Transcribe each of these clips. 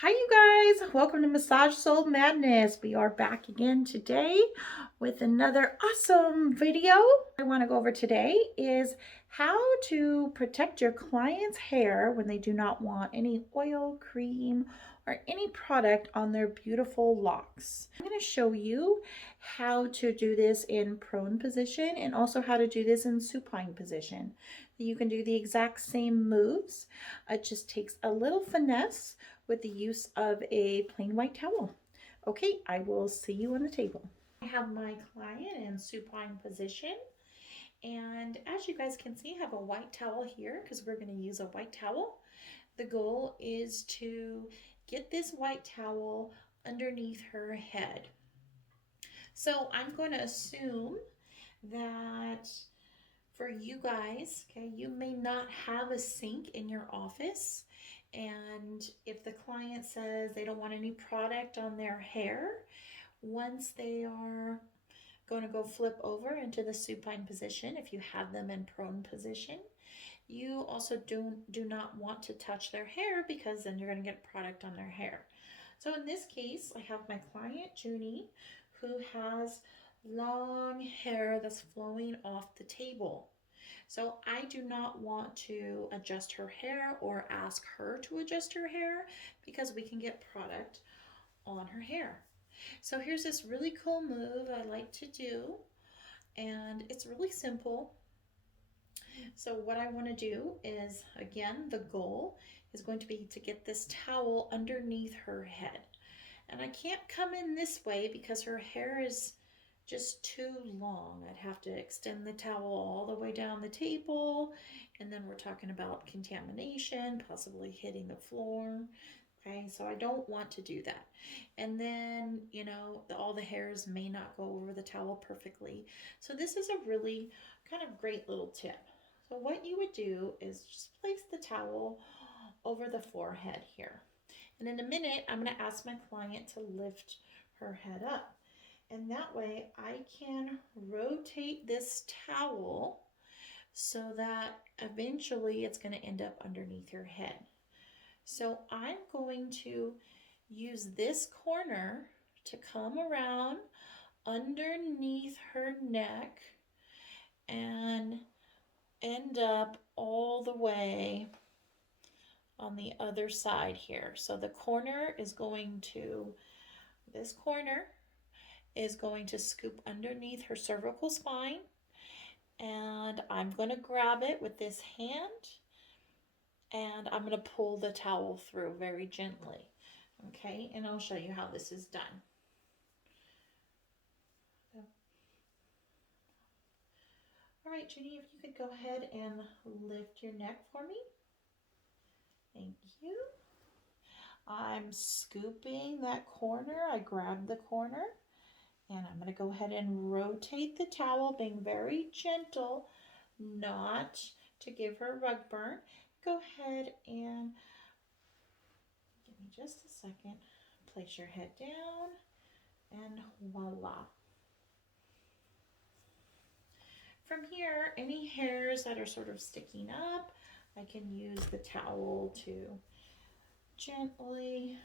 Hi, you guys. Welcome to Massage Soul Madness. We are back again today with another awesome video. I want to go over today is how to protect your client's hair when they do not want any oil, cream, or any product on their beautiful locks. I'm going to show you how to do this in prone position and also how to do this in supine position. You can do the exact same moves. It just takes a little finesse with the use of a plain white towel. Okay, I will see you on the table. I have my client in supine position, and as you guys can see, I have a white towel here because we're going to use a white towel. The goal is to get this white towel underneath her head. So I'm going to assume that for you guys, okay, you may not have a sink in your office. And if the client says they don't want any product on their hair, once they are going to go flip over into the supine position, if you have them in prone position, you also do not want to touch their hair because then you're going to get product on their hair. So in this case, I have my client, Junie, who has long hair that's flowing off the table. So I do not want to adjust her hair or ask her to adjust her hair because we can get product on her hair. So here's this really cool move I like to do, and it's really simple. So what I want to do is, again, the goal is going to be to get this towel underneath her head. And I can't come in this way because her hair is just too long. I'd have to extend the towel all the way down the table, and then we're talking about contamination, possibly hitting the floor. Okay, so I don't want to do that. And then, all the hairs may not go over the towel perfectly. So this is a really kind of great little tip. So what you would do is just place the towel over the forehead here. And in a minute, I'm going to ask my client to lift her head up. And that way I can rotate this towel so that eventually it's going to end up underneath her head. So I'm going to use this corner to come around underneath her neck and end up all the way on the other side here. So the corner is going to, this corner is going to scoop underneath her cervical spine, and I'm going to grab it with this hand and I'm going to pull the towel through very gently. Okay, and I'll show you how this is done. All right, Junie, if you could go ahead and lift your neck for me. Thank you. I'm scooping that corner. I grabbed the corner, and I'm going to go ahead and rotate the towel, being very gentle, not to give her rug burn. Go ahead and give me just a second. Place your head down, and voila. From here, any hairs that are sort of sticking up, I can use the towel to gently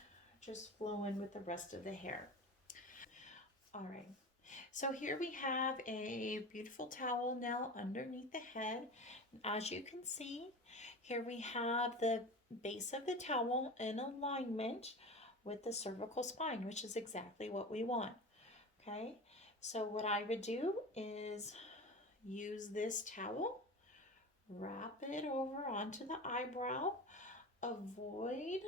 just flow in with the rest of the hair. All right, so here we have a beautiful towel now underneath the head. As you can see, here we have the base of the towel in alignment with the cervical spine, which is exactly what we want. Okay, so what I would do is use this towel, wrap it over onto the eyebrow, avoid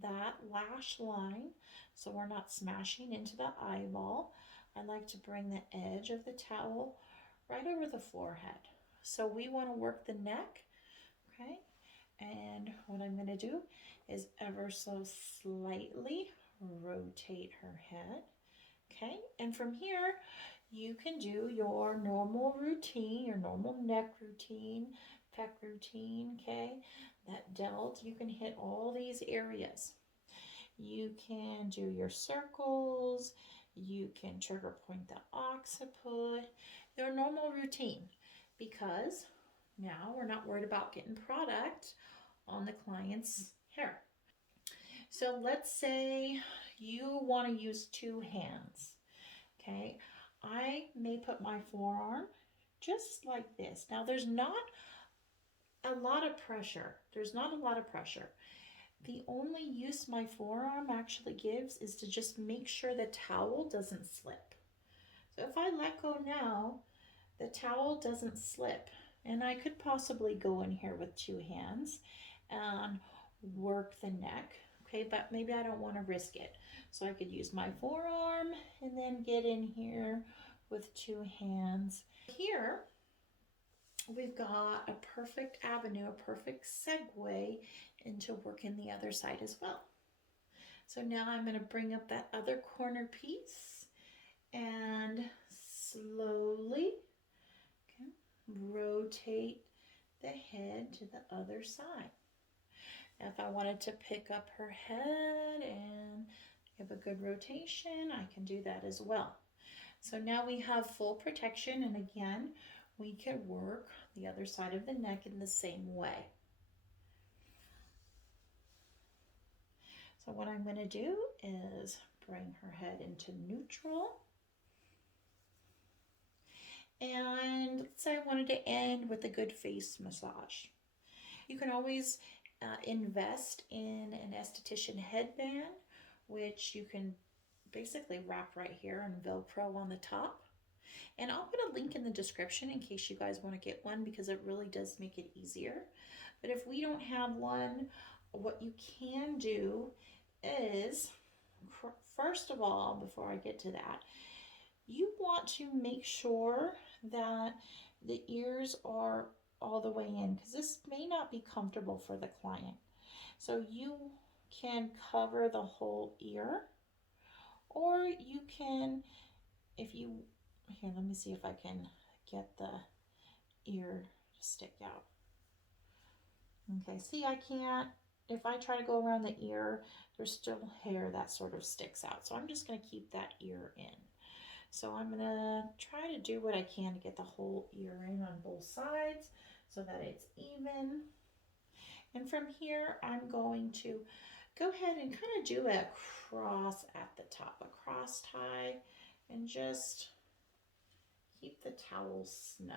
that lash line so we're not smashing into the eyeball. I like to bring the edge of the towel right over the forehead. So we want to work the neck, okay? And what I'm going to do is ever so slightly rotate her head, okay? And from here, you can do your normal routine, your normal neck routine, pec routine, okay? That delt, you can hit all these areas. You can do your circles, you can trigger point the occiput, your normal routine, because now we're not worried about getting product on the client's hair. So let's say you want to use 2 hands. Okay, I may put my forearm just like this. Now there's not a lot of pressure. There's not a lot of pressure. The only use my forearm actually gives is to just make sure the towel doesn't slip. So if I let go now, the towel doesn't slip. And I could possibly go in here with 2 hands and work the neck. Okay, but maybe I don't want to risk it. So I could use my forearm and then get in here with 2 hands. Here, we've got a perfect avenue, a perfect segue into working the other side as well. So now I'm going to bring up that other corner piece and slowly, okay, rotate the head to the other side. Now if I wanted to pick up her head and give a good rotation, I can do that as well. So now we have full protection, and again, we could work the other side of the neck in the same way. So what I'm going to do is bring her head into neutral. And let's say I wanted to end with a good face massage. You can always invest in an esthetician headband, which you can basically wrap right here and Velcro on the top. And I'll put a link in the description in case you guys want to get one, because it really does make it easier. But if we don't have one, what you can do is, first of all, before I get to that, you want to make sure that the ears are all the way in, because this may not be comfortable for the client. So you can cover the whole ear, or you can, if you, here, let me see if I can get the ear to stick out. Okay, see, I can't, if I try to go around the ear, there's still hair that sort of sticks out. So I'm just going to keep that ear in. So I'm going to try to do what I can to get the whole ear in on both sides so that it's even. And from here, I'm going to go ahead and kind of do a cross at the top, a cross tie, and just keep the towel snug.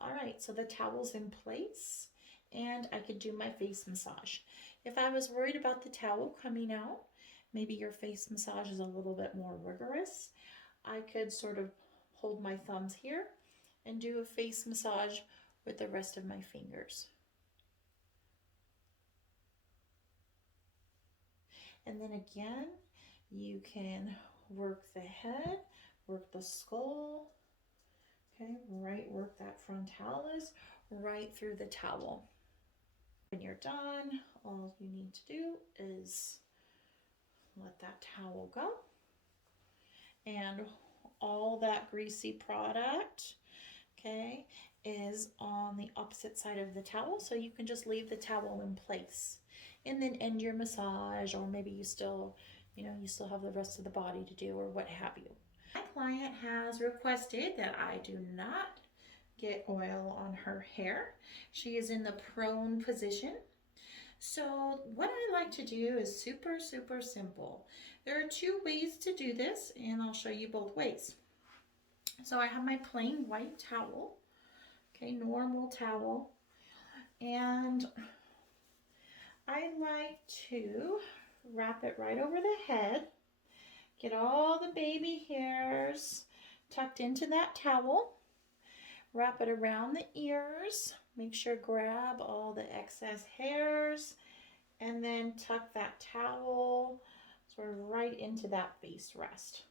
All right, so the towel's in place, and I could do my face massage. If I was worried about the towel coming out, maybe your face massage is a little bit more rigorous, I could sort of hold my thumbs here and do a face massage with the rest of my fingers. And then again, you can work the head, work the skull, okay, right, work that frontalis right through the towel. When you're done, all you need to do is let that towel go. And all that greasy product, okay, is on the opposite side of the towel. So you can just leave the towel in place and then end your massage, or maybe you still, you still have the rest of the body to do, or what have you. My client has requested that I do not get oil on her hair. She is in the prone position. So what I like to do is super, super simple. There are 2 ways to do this, and I'll show you both ways. So I have my plain white towel, okay, normal towel, and I like to wrap it right over the head, get all the baby hairs tucked into that towel, wrap it around the ears, make sure grab all the excess hairs, and then tuck that towel sort of right into that face rest.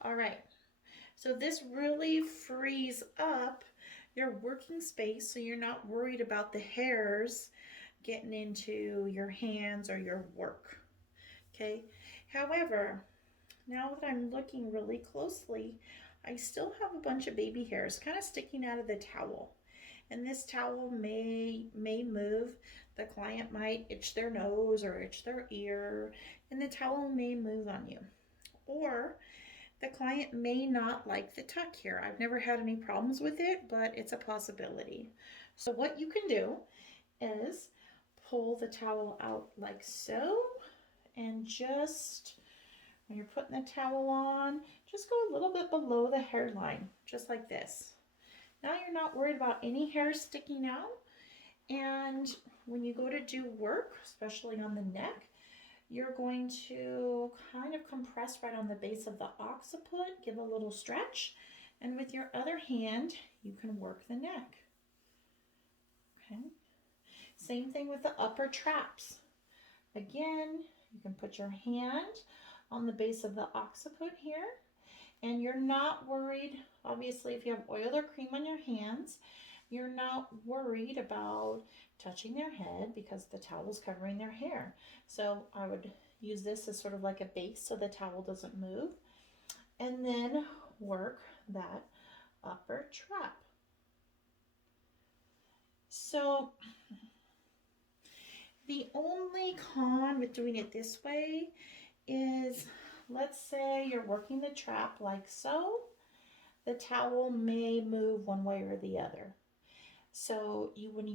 All right, so this really frees up your working space so you're not worried about the hairs getting into your hands or your work, okay? However, now that I'm looking really closely, I still have a bunch of baby hairs kind of sticking out of the towel. And this towel may move. The client might itch their nose or itch their ear, and the towel may move on you. Or the client may not like the tuck here. I've never had any problems with it, but it's a possibility. So what you can do is pull the towel out like so, and just when you're putting the towel on, just go a little bit below the hairline, just like this. Now you're not worried about any hair sticking out, and when you go to do work, especially on the neck, you're going to kind of compress right on the base of the occiput, give a little stretch, and with your other hand, you can work the neck. Okay. Same thing with the upper traps. Again, you can put your hand on the base of the occiput here, and you're not worried, obviously, if you have oil or cream on your hands, you're not worried about touching their head because the towel's covering their hair. So I would use this as sort of like a base so the towel doesn't move, and then work that upper trap. So the only con with doing it this way is, let's say you're working the trap like so, the towel may move one way or the other. So you want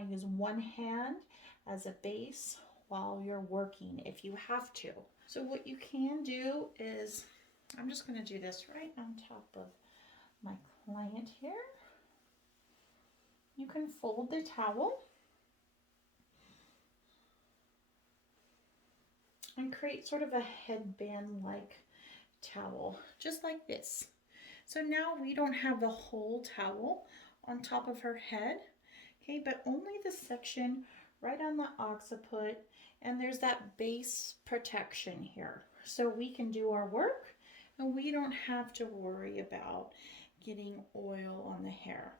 to use one hand as a base while you're working if you have to. So what you can do is, I'm just going to do this right on top of my client here. You can fold the towel and create sort of a headband-like towel, just like this. So now we don't have the whole towel on top of her head, okay, but only the section right on the occiput, and there's that base protection here. So we can do our work and we don't have to worry about getting oil on the hair.